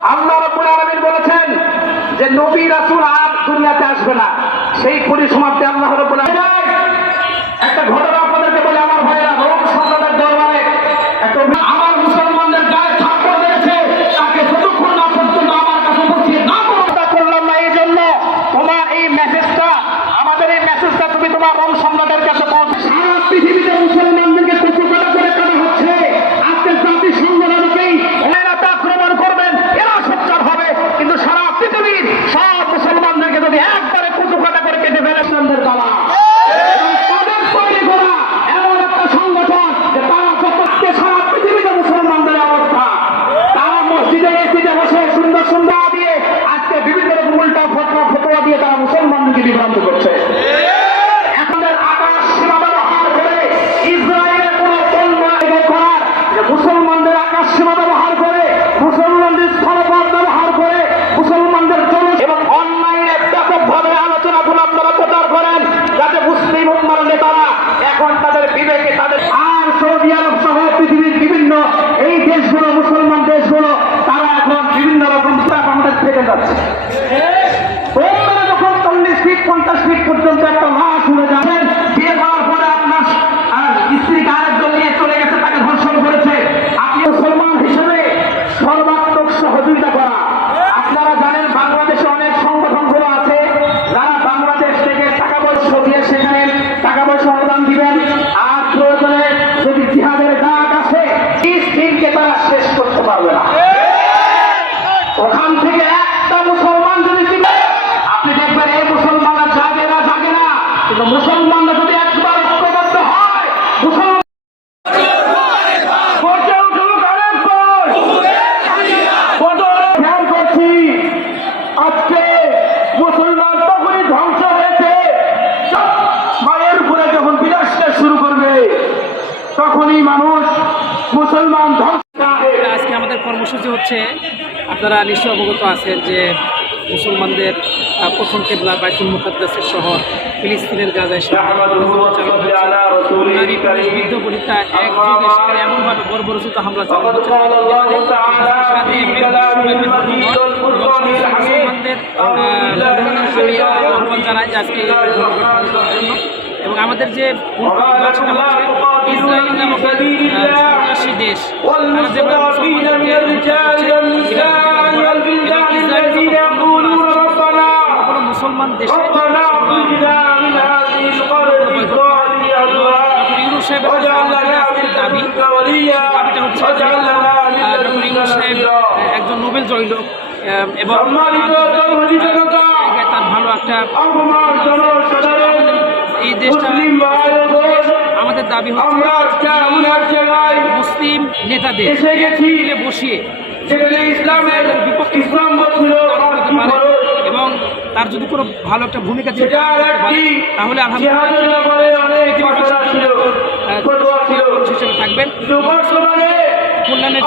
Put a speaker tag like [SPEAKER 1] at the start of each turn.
[SPEAKER 1] আল্লাহ রাব্বুল আলামিন বলেছেন যে নবী রাসূল আর দুনিয়াতে আসবে না। সেই পরিসমাপ্তি আল্লাহ রাব্বুল আলামিন একটা ঘটনা বলে, আমার ভাইরা রোম একটা আমার মুসলমানদের গায়ে থাপ্পড় দিয়েছে তাকে যতক্ষণ না পর্যন্ত আমার কাছে পৌঁছিয়ে না করলাম না। এই জন্য তোমার এই মেসেজটা আমাদের এই মেসেজটা তুমি তোমার রোম সম্রাটের সীমা ব্যবহার করে মুসলমানদের স্থলপথ ব্যবহার করে মুসলমানদের জন এবং অনলাইনে ব্যাপকভাবে আলোচনাগুলো আপনারা প্রচার করেন যাতে মুসলিম উম্মার নেতারা এখন তাদের বিবেকে তাদের আর সৌদি আরব সহ পৃথিবীর বিভিন্ন এই দেশগুলো মুসলমান দেশগুলো তারা এখন বিভিন্ন রকম চাপ আমাদের থেকে যাচ্ছে। বোম্বেরে যখন চল্লিশ ফিট পঞ্চাশ ফিট পর্যন্ত একটা তখনই মানুষ মুসলমান ধ্বংস
[SPEAKER 2] আজকে আমাদের কর্মসূচি হচ্ছে আপনারা নিশ্চয় অবগত আছেন যে মুসলমানদের প্রথম কেবলা বাইতুল মুকাদ্দাসের শহর ফিলিস্তিনের গাজায় নারী পুরুষ বৃদ্ধ বনিতা একযোগে সেখানে এমনভাবে বর্বরচিত হামলা চালানো মুসলমানদের আহ্বান জানাই যে আজকে এবং আমাদের যে ইসরায়েল নামক দেশ কোনো মুসলমান দেশে দাবি। দাবিটা হচ্ছে একজন নোবেল জয়লোক এবং তার ভালো একটা এই দেশটা আমাদের দাবি হচ্ছে মুসলিম নেতাদের বসিয়ে
[SPEAKER 1] ইসলামের
[SPEAKER 2] বিপক্ষে
[SPEAKER 1] ইসলাম
[SPEAKER 2] এবং তার যদি কোনো ভালো একটা ভূমিকা ছিল
[SPEAKER 1] সেটার
[SPEAKER 2] তাহলে হিসেবে থাকবেন। কল্যাণের